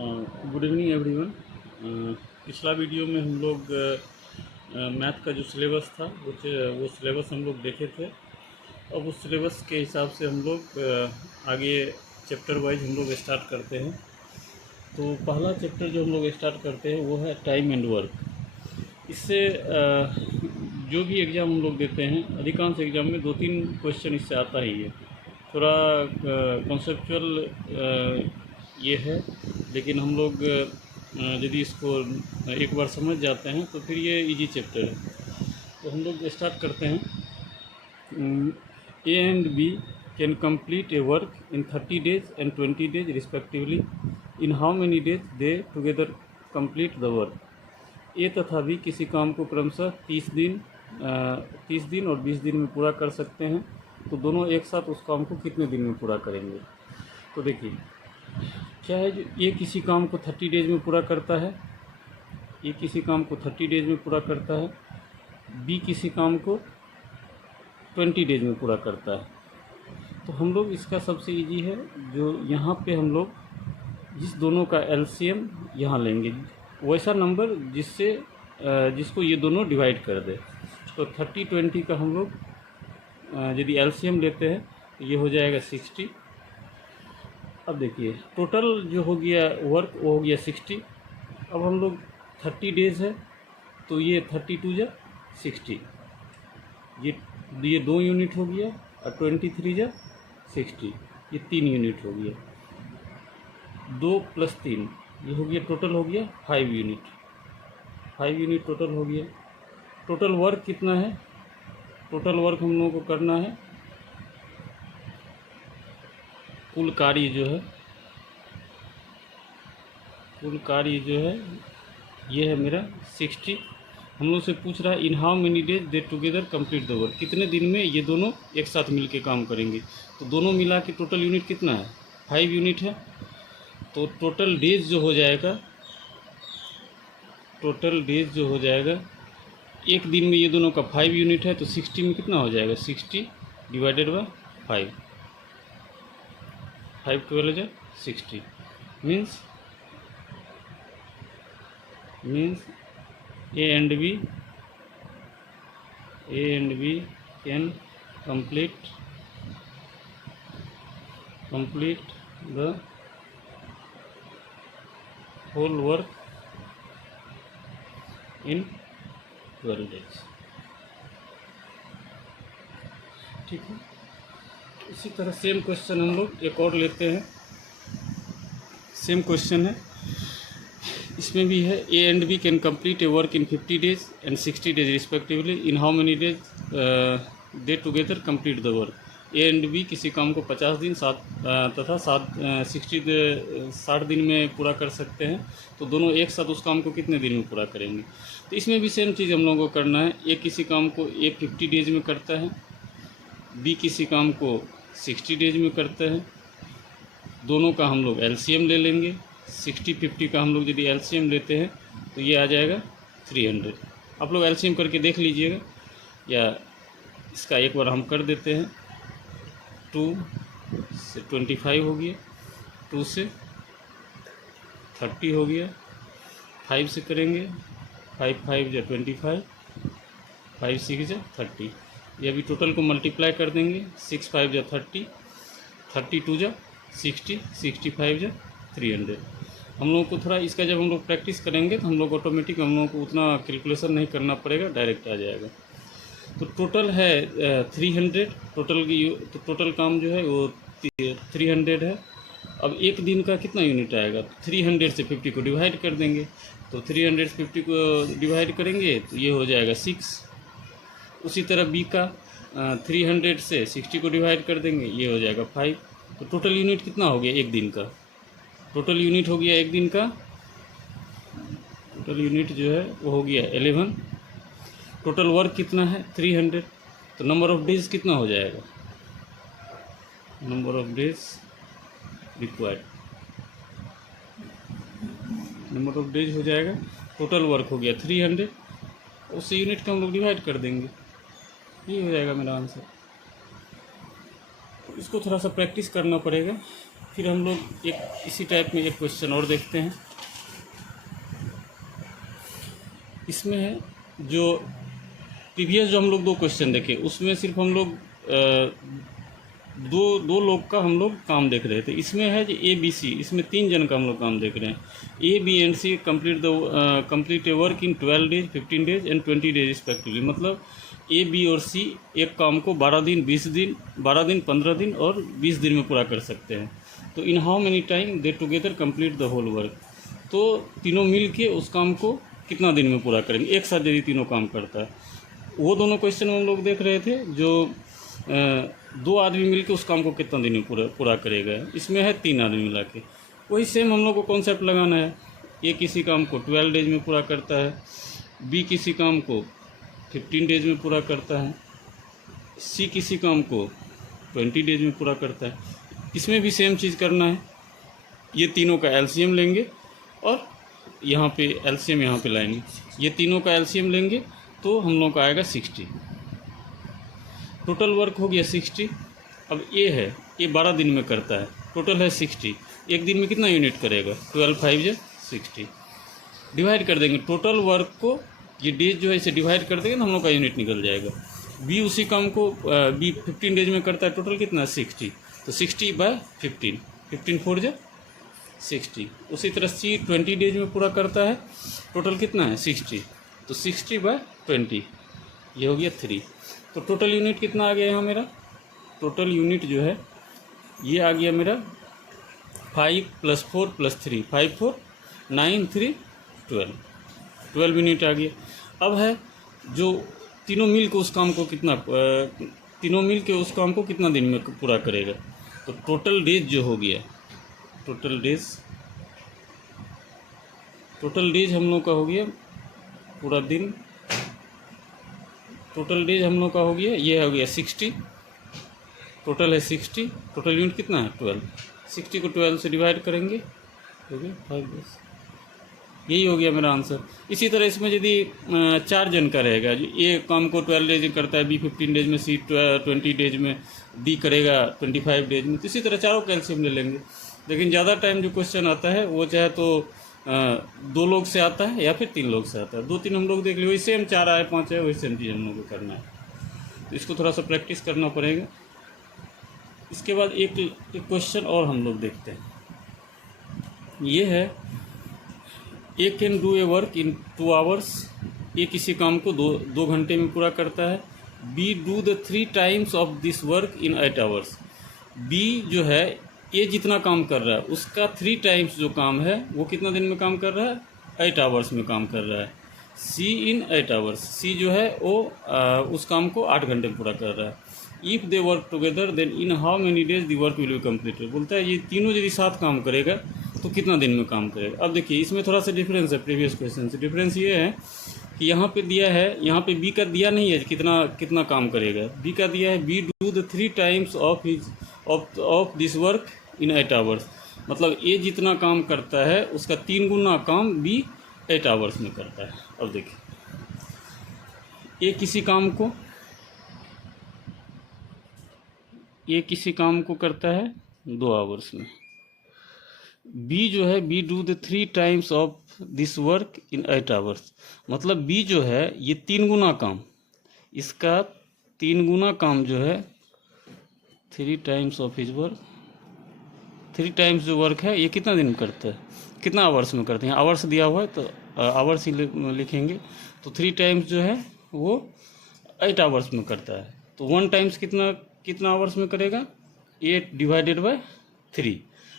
Good evening everyone. पिछला video में हम लोग मैथ का जो सिलेबस था वो सिलेबस हम लोग देखे थे। अब उस सिलेबस के हिसाब से हम लोग आगे चैप्टर वाइज हम लोग स्टार्ट करते हैं। तो पहला चैप्टर जो हम लोग स्टार्ट करते हैं वो है टाइम एंड वर्क। इससे जो भी एग्ज़ाम हम लोग देते हैं, अधिकांश एग्ज़ाम में 2-3 क्वेश्चन इससे आता ही है। थोड़ा कॉन्सेप्चुअल ये है, लेकिन हम लोग यदि इसको एक बार समझ जाते हैं तो फिर ये इजी चैप्टर है। तो हम लोग स्टार्ट करते हैं। A and B can complete a work in 30 days and 20 days respectively. In how many days they together complete the work. A तथा बी किसी काम को क्रमशः 30 दिन और 20 दिन में पूरा कर सकते हैं, तो दोनों एक साथ उस काम को कितने दिन में पूरा करेंगे। तो देखिए क्या है, जो ए किसी काम को 30 डेज में पूरा करता है, ए किसी काम को 30 डेज में पूरा करता है, बी किसी काम को 20 डेज में पूरा करता है। तो हम लोग इसका सबसे इजी है, जो यहाँ पे हम लोग जिस दोनों का एलसीएम यहाँ लेंगे, वैसा नंबर जिसको ये दोनों डिवाइड कर दे। तो 30-20 का हम लोग यदि एलसीएम लेते हैं तो ये हो जाएगा 60। अब देखिए टोटल जो हो गया वर्क वो हो गया 60। अब हम लोग 30 डेज है तो ये 32 जा 60, ये 2 यूनिट हो गया, और 23 जा 60, ये 3 यूनिट हो गया। 2 + 3 ये हो गया, टोटल हो गया 5 यूनिट। 5 यूनिट टोटल हो गया। टोटल वर्क कितना है? टोटल वर्क हम लोगों को करना है, कुल कार्य जो है, कुल कार्य जो है ये है मेरा 60। हम लोग से पूछ रहा है इन how many days they together complete the work, कितने दिन में ये दोनों एक साथ मिल के काम करेंगे। तो दोनों मिला के टोटल यूनिट कितना है? 5 यूनिट है। तो टोटल डेज जो हो जाएगा, टोटल डेज जो हो जाएगा, एक दिन में ये दोनों का 5 यूनिट है, तो 60 में कितना हो जाएगा? 60 डिवाइडेड बाय 5, 5 12 जा 60, means A and B can complete the whole work in 12 days। ठीक है। इसी तरह सेम क्वेश्चन हम लोग एक और लेते हैं। सेम क्वेश्चन है, इसमें भी है A and B can complete a work in 50 days and 60 days respectively. In how many days they together complete the work. A and B किसी काम को 50 दिन तथा 60 दिन में पूरा कर सकते हैं, तो दोनों एक साथ उस काम को कितने दिन में पूरा करेंगे। तो इसमें भी सेम चीज़ हम लोगों को करना है। ए किसी काम को 50 डेज में करता है, बी किसी काम को 60 डेज में करता है। दोनों का हम लोग एलसीएम ले लेंगे। 60-50 का हम लोग यदि एलसीएम लेते हैं तो ये आ जाएगा 300। आप लोग एलसीएम करके देख लीजिएगा, या इसका एक बार हम कर देते हैं। 2 से 25 हो गया, 2 से 30 हो गया, 5 से करेंगे, 5 जा 25, 5 6 जा 30। ये अभी टोटल को मल्टीप्लाई कर देंगे। 6 5 जा 30, 32 जा 60, 65 जा 300। हम लोगों को थोड़ा इसका जब हम लोग प्रैक्टिस करेंगे तो हम लोग ऑटोमेटिक हम लोगों को उतना कैलकुलेशन नहीं करना पड़ेगा, डायरेक्ट आ जाएगा। तो टोटल है 300। तो टोटल काम जो है वो 300 है। अब एक दिन का कितना यूनिट आएगा? 300 से 50 को डिवाइड कर देंगे। तो 300 से 50 को डिवाइड करेंगे तो ये हो जाएगा 6। उसी तरह बी का 300 से 60 को डिवाइड कर देंगे, ये हो जाएगा 5। तो टोटल यूनिट कितना हो गया एक दिन का? टोटल यूनिट हो गया एक दिन का, टोटल यूनिट जो है वो हो गया 11। टोटल वर्क कितना है? 300। तो नंबर ऑफ डेज कितना हो जाएगा? Number of days required, number of days हो जाएगा, टोटल वर्क हो गया 300, उससे यूनिट का हम लोग डिवाइड कर देंगे, ये हो जाएगा मेरा आंसर। तो इसको थोड़ा सा प्रैक्टिस करना पड़ेगा। फिर हम लोग एक इसी टाइप में एक क्वेश्चन और देखते हैं। इसमें है जो प्रीवियस जो हम लोग दो क्वेश्चन देखे उसमें सिर्फ हम लोग दो दो लोग का हम लोग काम देख रहे थे। इसमें है जो ए बी सी, इसमें 3 जन का हम लोग काम देख रहे हैं। A B and C complete a work in 12 days, 15 days and 20 days respectively. मतलब ए बी और सी एक काम को 12 दिन, 20 दिन, 12 दिन, 15 दिन और 20 दिन में पूरा कर सकते हैं। तो in how many time they together complete the whole work. तो तीनों मिल के उस काम को कितना दिन में पूरा करेंगे एक साथ यदि तीनों काम करता है। वो दोनों क्वेश्चन हम लोग देख रहे थे जो दो आदमी मिलके उस काम को कितना दिन में पूरा करेगा। इसमें है 3 आदमी मिला के। वही सेम हम लोग को कॉन्सेप्ट लगाना है। ए किसी काम को 12 डेज में पूरा करता है, बी किसी काम को 15 डेज में पूरा करता है, सी किसी काम को 20 डेज में पूरा करता है। इसमें भी सेम चीज़ करना है। ये तीनों का एलसीएम लेंगे और यहाँ पे एलसीएम यहाँ पे लाएंगे। ये तीनों का एलसीएम लेंगे तो हम लोग का आएगा 60। टोटल वर्क हो गया 60। अब ये है, ये 12 दिन में करता है, टोटल है 60। एक दिन में कितना यूनिट करेगा? 12 5 जा 60। डिवाइड कर देंगे टोटल वर्क को, ये डेज जो है इसे डिवाइड कर देंगे तो हम लोग का यूनिट निकल जाएगा। बी उसी काम को बी 15 डेज में करता है, टोटल कितना 60। तो 60/15, 15 4 जा 60। उसी तरह सी 20 डेज में पूरा करता है, टोटल कितना है 60। तो 60/20 ये हो गया 3। तो टोटल यूनिट कितना आ गया यहाँ मेरा? टोटल यूनिट जो है ये आ गया मेरा 5 + 4 + 3, 5 4 9 3 12 यूनिट आ गया। अब है जो तीनों मिल के उस काम को कितना तीनों मिल के उस काम को कितना दिन में पूरा करेगा। तो टोटल डेज जो हो गया, टोटल डेज हम लोग का हो गया पूरा दिन। टोटल डेज हम लोग का हो गया, ये हो गया 60। टोटल है 60, टोटल यूनिट कितना है 12। 60 को 12 से डिवाइड करेंगे, हो गया 5 10। यही हो गया मेरा आंसर। इसी तरह इसमें यदि 4 जन का रहेगा, जो ए काम को 12 डेज में करता है, बी 15 डेज में, सी 20 डेज में, डी करेगा 25 डेज में, तो इसी तरह चारों कैल्शियम ले लेंगे। लेकिन ज़्यादा टाइम जो क्वेश्चन आता है वो चाहे तो 2 लोग से आता है या फिर 3 लोग से आता है। 2-3 हम लोग देख लिए, वही सेम 4 आए 5 है, वही सेम चीज़ हम लोग को करना है। तो इसको थोड़ा सा प्रैक्टिस करना पड़ेगा। इसके बाद एक क्वेश्चन और हम लोग देखते हैं। ये है A can do a work in 2 hours. A किसी काम को 2 घंटे में पूरा करता है। B do the 3 times of this work in 8 hours. B जो है ये जितना काम कर रहा है उसका 3 टाइम्स जो काम है वो कितना दिन में काम कर रहा है? 8 आवर्स में काम कर रहा है। सी इन 8 आवर्स, सी जो है वो उस काम को 8 घंटे में पूरा कर रहा है। If they work together then in how many days the work will be completed. बोलता है ये तीनों यदि साथ काम करेगा तो कितना दिन में काम करेगा। अब देखिए इसमें थोड़ा सा डिफरेंस है प्रीवियस क्वेश्चन से। डिफरेंस ये है कि यहाँ पे दिया है, यहाँ पे बी का दिया नहीं है कितना काम करेगा। बी का दिया है B do the 3 times of this work in 8 hours. मतलब ए जितना काम करता है उसका 3 गुना काम बी 8 आवर्स में करता है। अब देखिए ए किसी काम को करता है 2 आवर्स में। बी जो है B do the 3 times of this work in 8 hours. मतलब बी जो है ये 3 गुना काम, इसका 3 गुना काम जो है 3 times of his work, 3 times जो वर्क है ये कितना दिन में करता है, कितना आवर्स में करते हैं। आवर्स दिया हुआ है तो आवर्स ही लिखेंगे। तो 3 टाइम्स जो है वो 8 आवर्स में करता है। तो 1 टाइम्स कितना आवर्स में करेगा? 8 / 3।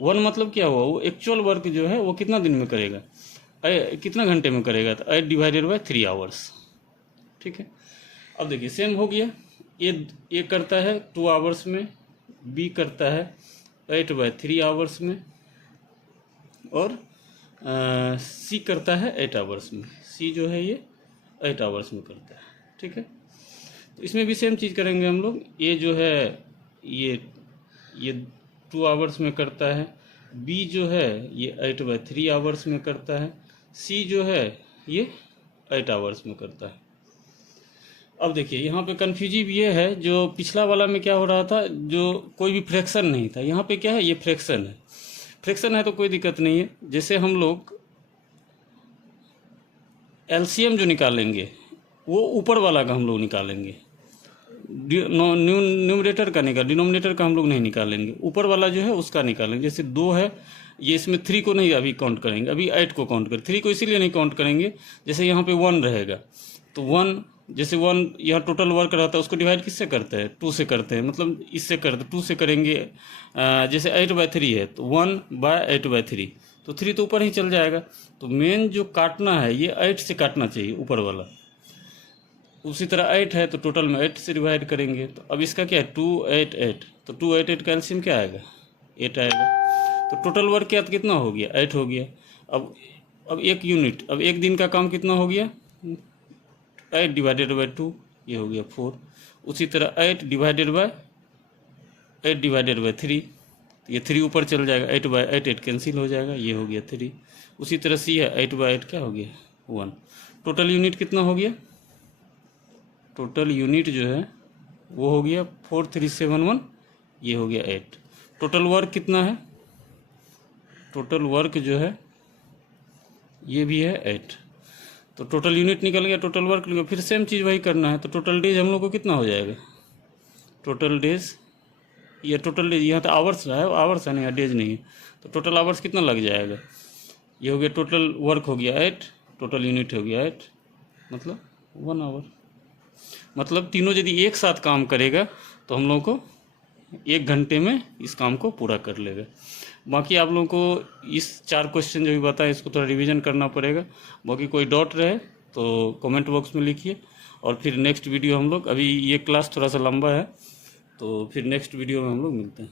1 मतलब क्या हुआ? वो एक्चुअल वर्क जो है वो कितना दिन में करेगा, कितना घंटे में करेगा? तो 8 / 3 आवर्स। ठीक है। अब देखिए सेम हो गया। ए करता है 2 आवर्स में, बी करता है 8/3 आवर्स में और सी करता है 8 आवर्स में। सी जो है ये 8 आवर्स में करता है। ठीक है। तो इसमें भी सेम चीज़ करेंगे हम लोग। ए जो है ये 2 आवर्स में करता है, बी जो है ये 8/3 आवर्स में करता है, सी जो है ये 8 आवर्स में करता है। अब देखिए यहाँ पे कन्फ्यूजिव ये है, जो पिछला वाला में क्या हो रहा था, जो कोई भी फ्रैक्शन नहीं था, यहाँ पे क्या है, ये फ्रैक्शन है। फ्रैक्शन है तो कोई दिक्कत नहीं है। जैसे हम लोग एलसीएम जो निकालेंगे वो ऊपर वाला का हम लोग निकालेंगे, न्यूमरेटर का निकाल, डिनोमिनेटर का हम लोग नहीं निकालेंगे, ऊपर वाला जो है उसका निकालेंगे। जैसे 2 है, ये इसमें 3 को नहीं अभी काउंट करेंगे, अभी 8 को काउंट करें। 3 को इसीलिए नहीं काउंट करेंगे, जैसे यहाँ पे 1 रहेगा तो 1, जैसे 1 यहाँ टोटल वर्क रहता है, उसको डिवाइड किससे करते हैं, 2 से करते हैं, मतलब इससे करते 2 से करेंगे। जैसे 8/3 है तो 1/8/3, तो 3 तो ऊपर ही चल जाएगा। तो मेन जो काटना है ये 8 से काटना चाहिए ऊपर वाला। उसी तरह 8 है तो टोटल में 8 से डिवाइड करेंगे। तो अब इसका क्या है, 2 8 8, तो 2 8 8 का एलसीएम क्या आएगा, 8 आएगा। तो टोटल वर्क क्या कितना हो गया, 8 हो गया। अब 1 यूनिट, अब 1 दिन का काम कितना हो गया, 8 डिवाइडेड बाई 2, ये हो गया 4। उसी तरह 8 डिवाइडेड बाई 3, ये 3 ऊपर चल जाएगा, 8/8 8 कैंसिल हो जाएगा, ये हो गया 3। उसी तरह सी है, 8/8 क्या हो गया, 1। टोटल यूनिट कितना हो गया, टोटल यूनिट जो है वो हो गया 4371, ये हो गया 8। टोटल वर्क कितना है, टोटल वर्क जो है ये भी है 8। तो टोटल यूनिट निकल गया, टोटल वर्क निकल, फिर सेम चीज़ वही करना है। तो टोटल डेज हम लोग को कितना हो जाएगा, टोटल डेज, ये टोटल डेज, यहाँ तो आवर्स है, आवर्स है नहीं, डेज नहीं है। तो टोटल आवर्स कितना लग जाएगा, ये हो गया, टोटल वर्क हो गया 8, टोटल यूनिट हो गया 8, मतलब 1 आवर। मतलब तीनों यदि एक साथ काम करेगा तो हम लोगों को 1 घंटे में इस काम को पूरा कर लेगा। बाकी आप लोगों को इस 4 क्वेश्चन जो भी बताए इसको थोड़ा रिवीजन करना पड़ेगा। बाकी कोई डाउट रहे तो कमेंट बॉक्स में लिखिए, और फिर नेक्स्ट वीडियो हम लोग, अभी ये क्लास थोड़ा सा लंबा है तो फिर नेक्स्ट वीडियो में हम लोग मिलते हैं।